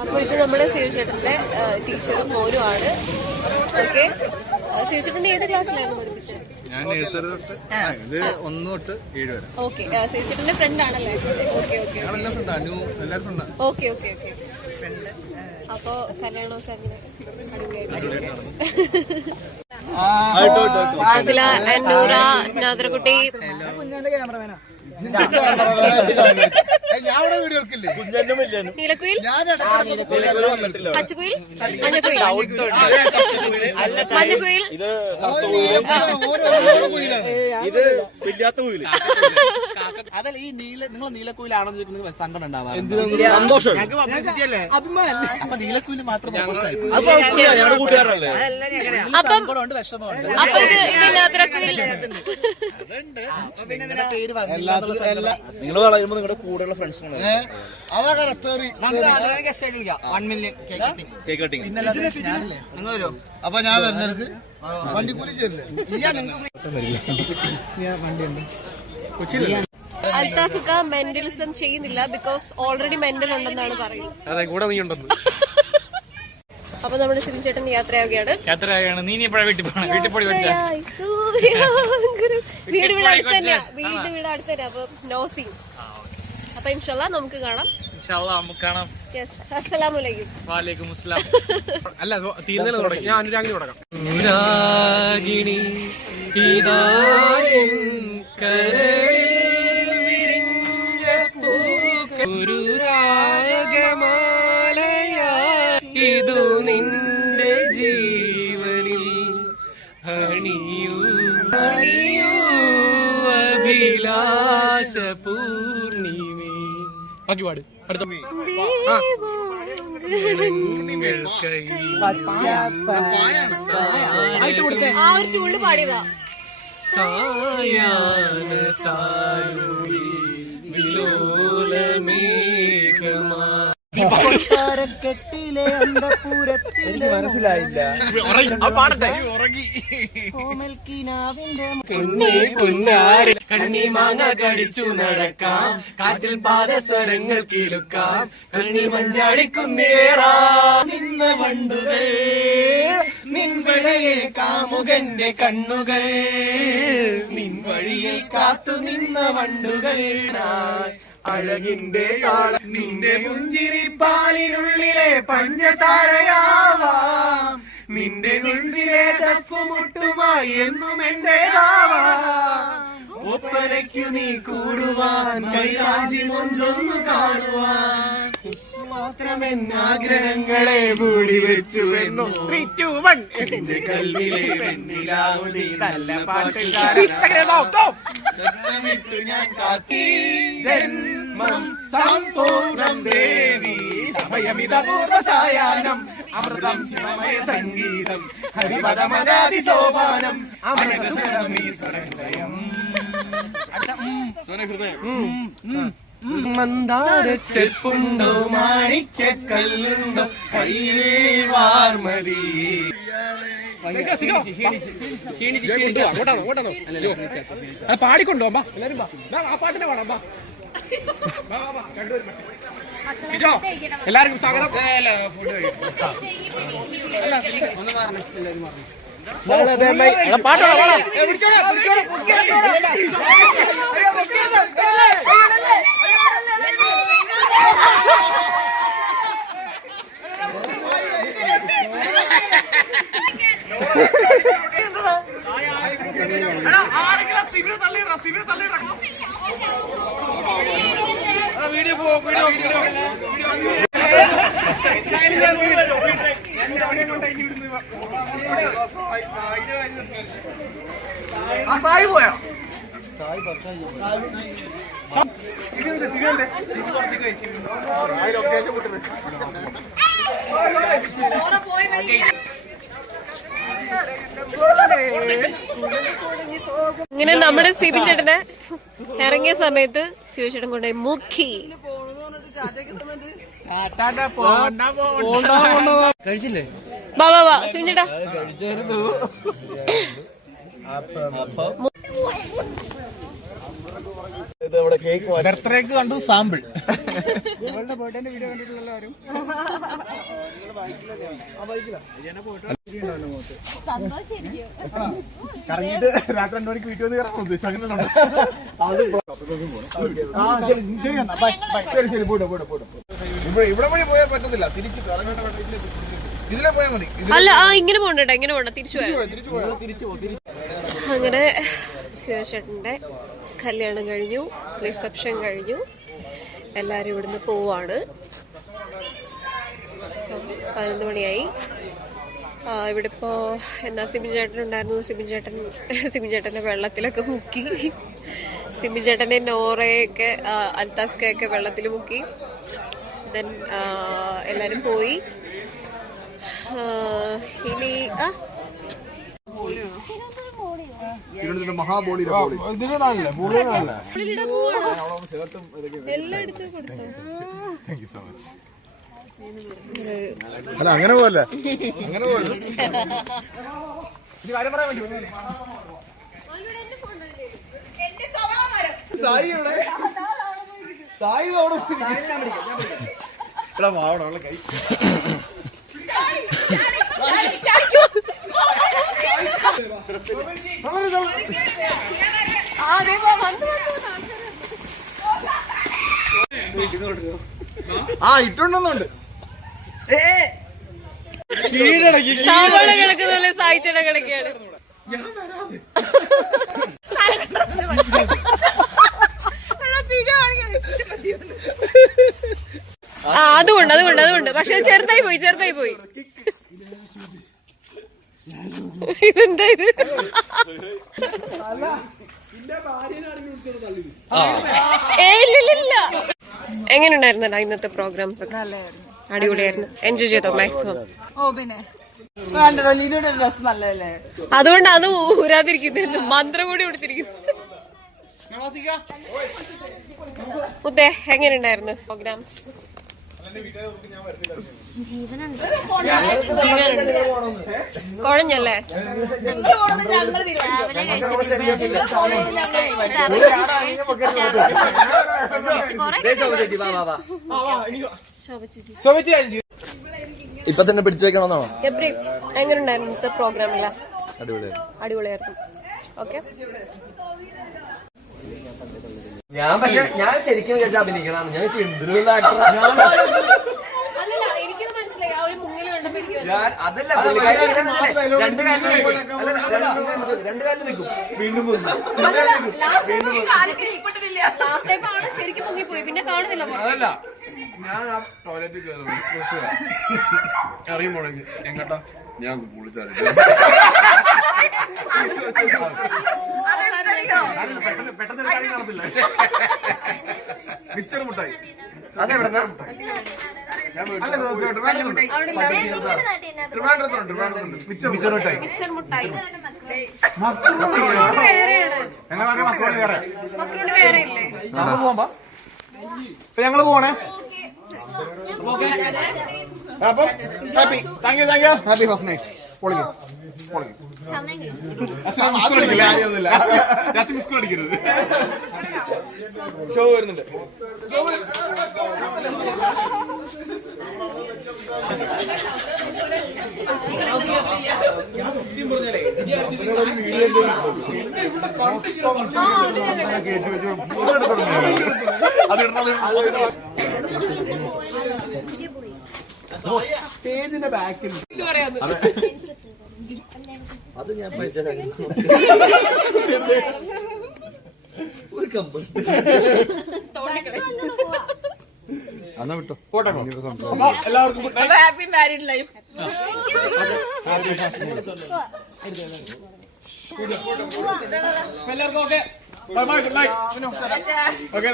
അപ്പോൾ ഇത് നമ്മുടെ ശിവചേട്ടന്റെ ടീച്ചറും മോനുമാണ്. ഓക്കെ, ശിവചേട്ടന്റെ ഏത് ക്ലാസ്സിലായിരുന്നു പഠിപ്പിച്ചത്? ഞാൻ നഴ്സറി തൊട്ട് ഇത് 1 തൊട്ട് 7 വരെ. ഓക്കെ, ശിവചേട്ടന്റെ ഫ്രണ്ട് ആണല്ലേ? Okay okay okay okay okay. അപ്പോ കല്യാണമൊക്കെ അങ്ങനെ ആദില, നൂറ, നാദർകുട്ടി, നീലക്കുയിൽ, പച്ചക്കുയിൽ, മഞ്ഞക്കുയിൽ, മഞ്ഞക്കുയിൽ, അതല്ല ഈ നിങ്ങൾ നീലക്കുയിലാണെന്ന് ചോദിക്കുന്നത് സങ്കടം ഉണ്ടാവാം. അപ്പൊ നീലക്കുയില് മാത്രം സങ്കടമുണ്ട്, വിഷമമുണ്ട്. പേര് നിങ്ങൾ വളരുമ്പോ നിങ്ങളുടെ കൂടെയുള്ള ഫ്രണ്ട്സിനാണ് അപ്പൊ ഞാൻ വരുന്നവർക്ക് വണ്ടിക്കൂലി ചേരില്ലേ? അൽത്താഫിക്ക മെന്റലിസം ചെയ്യുന്നില്ല, ബിക്കോസ് ഓൾറെഡി മെന്റൽ ഉണ്ടെന്നാണ് പറയുന്നത്. അതെ, കൂടെ നീ ഉണ്ടെന്ന്. അപ്പൊ നമ്മുടെ സിബിൻ ചേട്ടൻ യാത്രയാവുകയാണ്. നീ എപ്പോഴാ വീട്ടിൽ പോകണം? വീട്ടിൽ പോയി വെച്ചാ വീട് അടുത്ത് തന്നെയാ, വീട് അടുത്ത് തന്നെയാ. അപ്പൊ നോ സീൻ. അപ്പൊ ഇൻഷാല്ലാ നമുക്ക് കാണാം. യെസ്, അസ്സലാമു അലൈക്കും. വലൈക്കും അസ്സലാം. അല്ല, തീരുന്നതിന് തുടങ്ങി. ഞാൻ അനുരാഗിനി തുടങ്ങാം. ഇതു നിന്റെ ജീവനിൽ അണിയൂ അണിയൂ അഭിലാഷ പൂർണിമേ. ബാക്കി പാട്. അടുത്ത ആ ഒരു ട്യൂണിൽ പാടിയതാ. സായാഹ്ന സാനുവിൽ വിലോലമേഘമാ. എനിക്ക് മനസ്സിലായില്ല. കണ്ണി മാങ്ങ കടിച്ചു നടക്കാം, കാറ്റിൽ പാദസരങ്ങൾ കിലുക്കാം, കണ്ണി മഞ്ചാടിക്കുന്നേറാം നിന്ന വണ്ടുകൾ നിൻവഴയെ കാമുകന്റെ കണ്ണുകൾ, നിൻ വഴിയിൽ കാത്തു നിന്ന വണ്ടുകൾ. അഴകിന്റെ താളം നിന്റെ പുഞ്ചിരി പാലിനുള്ളിലെ പഞ്ചസാരയാവാം, നിന്റെ നെഞ്ചിലെ തപ്പുമുട്ടുമായി എന്നും എന്റേതാവാം. ഒപ്പനയ്ക്കു നീ കൂടുവാൻ കൈരാഞ്ചി മൊഞ്ചൊന്നു കാണുവാൻ മാത്രമെന്നാഗ്രഹങ്ങളെ മൂടി വെച്ചു എന്നു എന്റെ കൽവിലെ വെണ്ണിലാവുതി നല്ല പാട്ടുകാരിട്ടു ഞാൻ കാത്തി ജന്മം സമ്പൂർണം ദേവി സമയമിതപൂർവ സായാഹ്നം അമൃതം ശിവമയ സംഗീതം ഹരിപദമദാതി സോപാനം അമൃതസ്വരമീ സ്വരഹൃദയം സ്വരഹൃദയം. മന്ദാരച്ചെപ്പുണ്ടോ മാണിക്കല്ലുണ്ടോ കയ്യിൽ വാർമതി. പാടിക്കൊണ്ടോ എല്ലാരും ആ പാട്ടിനെ പാടാം. എല്ലാവർക്കും സ്വാഗതം. പോയോ ഇങ്ങനെ നമ്മുടെ സിബിൻ ചേട്ടന് ഇറങ്ങിയ സമയത്ത് ശിവചേട്ടൻ കൊണ്ടുപോയി മുഖി. കഴിച്ചില്ലേ? വാ വാ വാ സിബിൻ ചേട്ടാ. ബർത്ത്ഡേക്ക് കണ്ടു സാമ്പിൾ. കറങ്ങിട്ട് രാത്രി 2 മണിക്ക് വീട്ടിൽ വന്ന് കയറാൻ ഉദ്ദേശിച്ചു. അങ്ങനെ ഇവിടെ വഴി പോയാൽ പറ്റത്തില്ല. തിരിച്ച് ഇതിലെ പോയാൽ മതി. അല്ല ഇങ്ങനെ പോകണ്ട, ഇങ്ങനെ പോകണ്ട, തിരിച്ചു പോയാ. അങ്ങനെ ശിവചേട്ടന്റെ കല്യാണം കഴിഞ്ഞു, റിസപ്ഷൻ കഴിഞ്ഞു, എല്ലാരും ഇവിടുന്ന് പോവാണ്. 11 മണിയായി. ഇവിടെ ഇപ്പോ എന്താ സിബിൻ ചേട്ടൻ ഉണ്ടായിരുന്നു. സിബിൻ ചേട്ടന്റെ വെള്ളത്തിലൊക്കെ മുക്കി. സിബിൻ ചേട്ടന്റെ നോറയൊക്കെ അൽത്താഫൊക്കെ വെള്ളത്തിൽ മുക്കി. ദെൻ എല്ലാരും പോയി. ഇനി മഹാബോളിയുടെ എല്ലാം എടുത്ത് കൊടുത്തു. അല്ല അങ്ങനെ പോവല്ല, അങ്ങനെ പോവല്ലോ. സായി ഇവിടെ, സായി മാവണ കൈ ഇട്ടുണ്ടെന്നുണ്ട്. താവള കിടക്കുന്നല്ലേ സായിച്ചട കിടക്കുകയാണ്. അതുകൊണ്ട് പക്ഷെ ചെറുതായി പോയി. ഇതെന്താ ഇത്? ഇല്ല. എങ്ങനെയുണ്ടായിരുന്നടാ ഇന്നത്തെ പ്രോഗ്രാംസ് ഒക്കെ? അടിപൊളിയായിരുന്നു. എൻജോയ് ചെയ്തോ മാക്സിമം? അതുകൊണ്ട് അത് ഊരാതിരിക്കുന്നത്, മന്ത്രം കൂടി കൊടുത്തിരിക്കുന്നു. മുത്തേ എങ്ങനെയുണ്ടായിരുന്നു പ്രോഗ്രാംസ്? ജീവനുണ്ട്. കുഴഞ്ഞല്ലേ? ഇപ്പൊ തന്നെ പിടിച്ചു വെക്കണമെന്നാണോ? എങ്ങനെയുണ്ടായിരുന്നു ഇന്നത്തെ പ്രോഗ്രാമില്ല? അടിപൊളിയായിരുന്നു. ഓക്കെ, ഞാൻ ശരിക്കും അഭിനയിക്കണം. ഞാൻ എനിക്കത് മനസ്സിലായി. ആ ഒരു മുങ്ങിൽ കണ്ടപ്പോ രണ്ട് കാലിൽ നിൽക്കും, വീണ്ടും ലാസ്റ്റ് ടൈം ആണ് ശരിക്കും മുങ്ങിപ്പോയി, പിന്നെ കാണുന്നില്ല. അതല്ല, ഞാൻ ആ ടോയ്ലറ്റിൽ കയറും അറിയുമ്പോഴെങ്കിൽ എങ്ങട്ടാ ഞാൻ പൊളിച്ചാലും പെട്ടെന്ന് കാണത്തില്ല. മിച്ചർ മുട്ടായി ഞങ്ങള് പോണേ. അപ്പം happy, thank you happy first night. പൊളിക്കും ഷോ വരുന്നുണ്ട്. സത്യം പറഞ്ഞാലേ സ്റ്റേജിന്റെ ബാക്കിൽ അത് ഞാൻ ഒരു കമ്പ് എന്നാ വിട്ടോ. എല്ലാവർക്കും ഹാപ്പി മാരീഡ് ലൈഫ്. എല്ലാവർക്കും okay. Bye bye, good night. Okay,